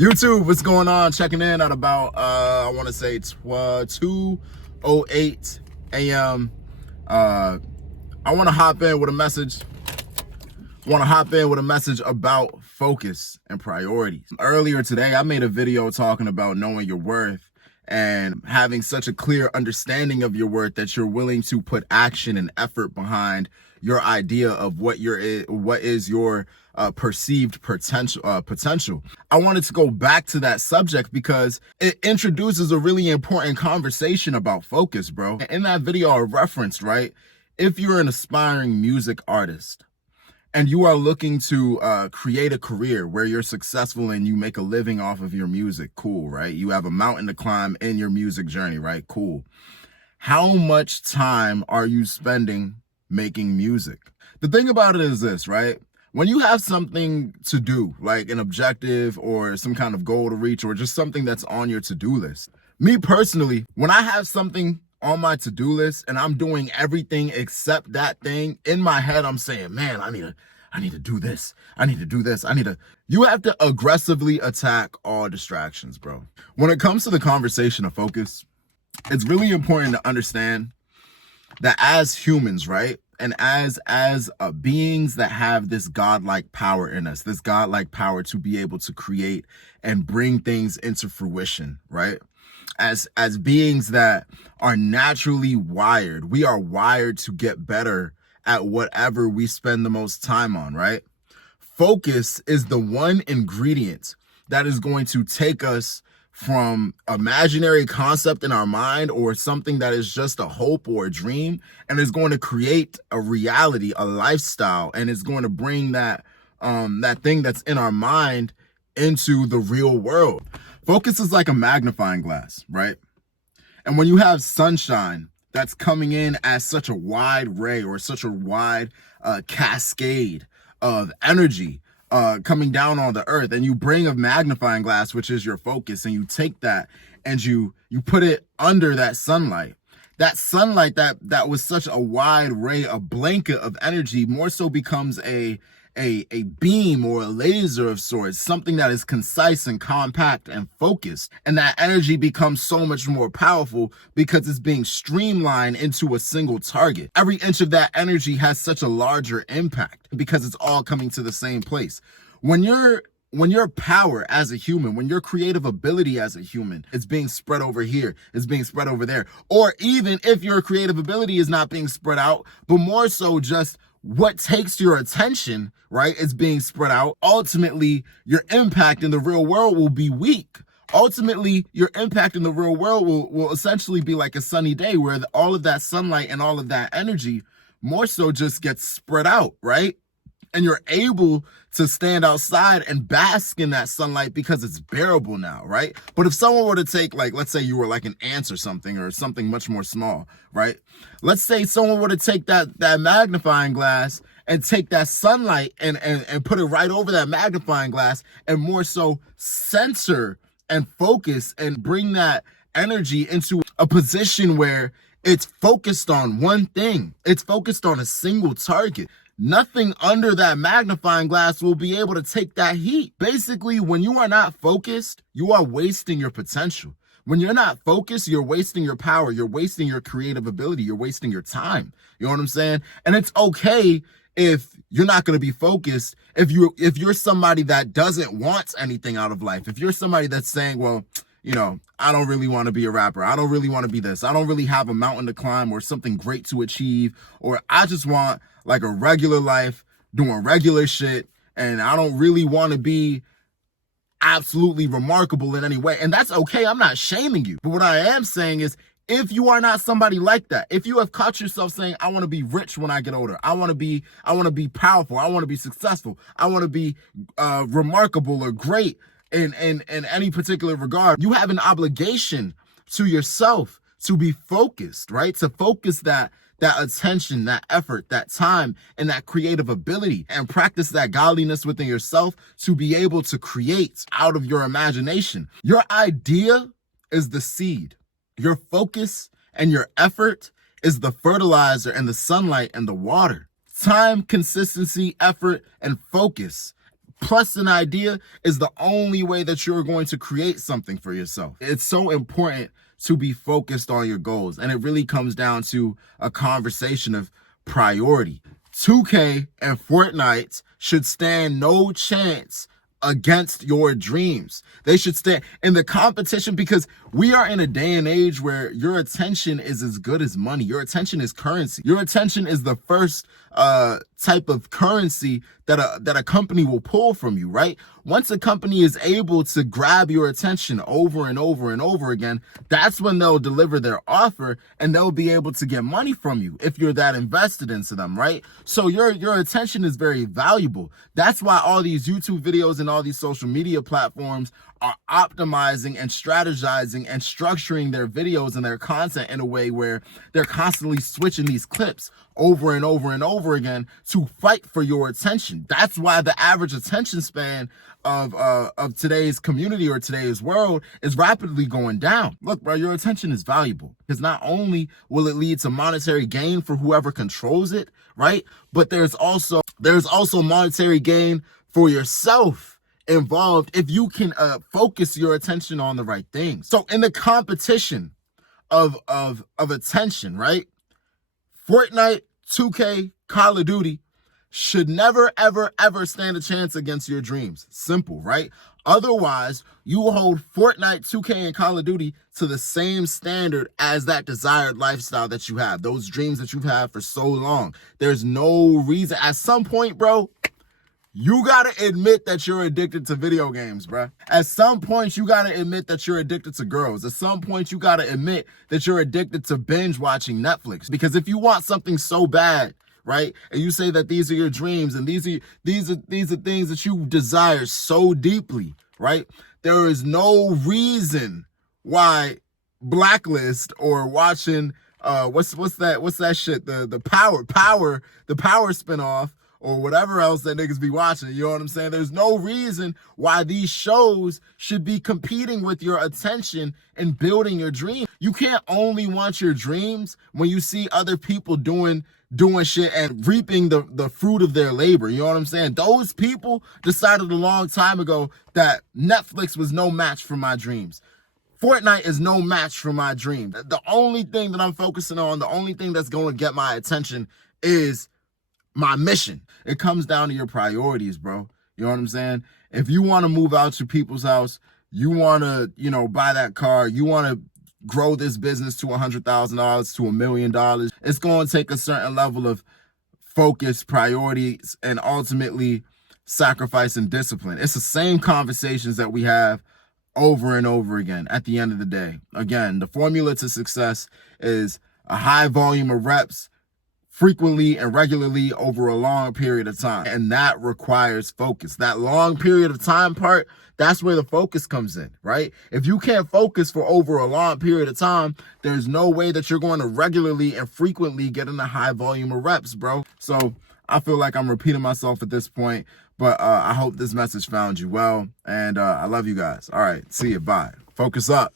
YouTube, what's going on? Checking in at about I want to say 2:08 a.m. I want to hop in with a message. About focus and priorities. Earlier today, I made a video talking about knowing your worth and having such a clear understanding of your worth that you're willing to put action and effort behind your idea of what is your perceived potential. I wanted to go back to that subject because it introduces a really important conversation about focus, bro. In that video I referenced, right? If you're an aspiring music artist and you are looking to create a career where you're successful and you make a living off of your music, cool, right? You have a mountain to climb in your music journey, right? Cool. How much time are you spending making music? The thing about it is this, right? When you have something to do, like an objective or some kind of goal to reach or just something that's on your to-do list. Me personally, when I have something on my to-do list and I'm doing everything except that thing, in my head I'm saying, man, I need to do this. You have to aggressively attack all distractions, bro. When it comes to the conversation of focus, it's really important to understand that as humans, right? And as beings that have this godlike power in us, this godlike power to be able to create and bring things into fruition, right? As beings that are naturally wired, we are wired to get better at whatever we spend the most time on, right? Focus is the one ingredient that is going to take us from imaginary concept in our mind or something that is just a hope or a dream, and is going to create a reality, a lifestyle, and it's going to bring that thing that's in our mind into the real world. Focus is like a magnifying glass, right? And when you have sunshine that's coming in as such a wide ray or such a wide cascade of energy coming down on the earth, and you bring a magnifying glass, which is your focus, and you take that and you put it under that sunlight that was such a wide ray, a blanket of energy, more so becomes a beam or a laser of sorts, something that is concise and compact and focused. And that energy becomes so much more powerful because it's being streamlined into a single target. Every inch of that energy has such a larger impact because it's all coming to the same place. When your power as a human, when your creative ability as a human is being spread over here, is being spread over there, or even if your creative ability is not being spread out, but more so just what takes your attention, right, is being spread out, ultimately your impact in the real world will be weak. Ultimately, your impact in the real world will essentially be like a sunny day where all of that sunlight and all of that energy more so just gets spread out, right? And you're able to stand outside and bask in that sunlight because it's bearable now, right? But if someone were to take, like, let's say you were like an ant or something much more small, right? Let's say someone were to take that magnifying glass and take that sunlight and put it right over that magnifying glass and more so center and focus and bring that energy into a position where it's focused on one thing. It's focused on a single target. Nothing under that magnifying glass will be able to take that heat. Basically, when you are not focused, you are wasting your potential. When you're not focused, you're wasting your power. You're wasting your creative ability. You're wasting your time. You know what I'm saying? And it's okay if you're not going to be focused, if you're somebody that doesn't want anything out of life. If you're somebody that's saying, well, you know, I don't really want to be a rapper. I don't really want to be this. I don't really have a mountain to climb or something great to achieve. Or I just want like a regular life doing regular shit. And I don't really want to be absolutely remarkable in any way. And that's okay. I'm not shaming you. But what I am saying is, if you are not somebody like that, if you have caught yourself saying, I want to be rich when I get older, I want to be powerful, I want to be successful, I want to be remarkable or great, in any particular regard, you have an obligation to yourself to be focused, right? To focus that attention, that effort, that time, and that creative ability, and practice that godliness within yourself to be able to create out of your imagination. Your idea is the seed. Your focus and your effort is the fertilizer and the sunlight and the water. Time, consistency, effort, and focus plus an idea is the only way that you're going to create something for yourself. It's so important to be focused on your goals. And it really comes down to a conversation of priority. 2K and Fortnite should stand no chance against your dreams. They should stand in the competition, because we are in a day and age where your attention is as good as money. Your attention is currency. Your attention is the first type of currency that a company will pull from you, right? Once a company is able to grab your attention over and over and over again, that's when they'll deliver their offer and they'll be able to get money from you if you're that invested into them, right? So your attention is very valuable. That's why all these YouTube videos and all these social media platforms are optimizing and strategizing and structuring their videos and their content in a way where they're constantly switching these clips over and over and over again to fight for your attention. That's why the average attention span of today's community or today's world is rapidly going down. Look, bro, your attention is valuable, because not only will it lead to monetary gain for whoever controls it, right? But there's also monetary gain for yourself involved if you can focus your attention on the right things. So in the competition of attention, right? Fortnite, 2K, Call of Duty should never, ever, ever stand a chance against your dreams. Simple, right? Otherwise, you will hold Fortnite, 2K, and Call of Duty to the same standard as that desired lifestyle that you have, those dreams that you've had for so long. There's no reason. At some point, bro, you gotta admit that you're addicted to video games, bruh. At some point, you gotta admit that you're addicted to girls. At some point, you gotta admit that you're addicted to binge watching Netflix. Because if you want something so bad, right, and you say that these are your dreams and these are things that you desire so deeply, right, there is no reason why Blacklist or watching what's that shit, the power spinoff, or whatever else that niggas be watching, you know what I'm saying? There's no reason why these shows should be competing with your attention and building your dream. You can't only want your dreams when you see other people doing shit and reaping the fruit of their labor, you know what I'm saying? Those people decided a long time ago that Netflix was no match for my dreams. Fortnite is no match for my dream. The only thing that I'm focusing on, the only thing that's going to get my attention is my mission. It comes down to your priorities, bro. You know what I'm saying? If you want to move out to people's house, you want to, buy that car, you want to grow this business to $100,000 to $1 million, it's going to take a certain level of focus, priorities, and ultimately sacrifice and discipline. It's the same conversations that we have over and over again at the end of the day. Again, the formula to success is a high volume of reps, frequently and regularly over a long period of time. And that requires focus. That long period of time part, that's where the focus comes in, right? If you can't focus for over a long period of time, there's no way that you're going to regularly and frequently get in a high volume of reps, bro. So I feel like I'm repeating myself at this point, but I hope this message found you well. And I love you guys. All right, see you. Bye. Focus up.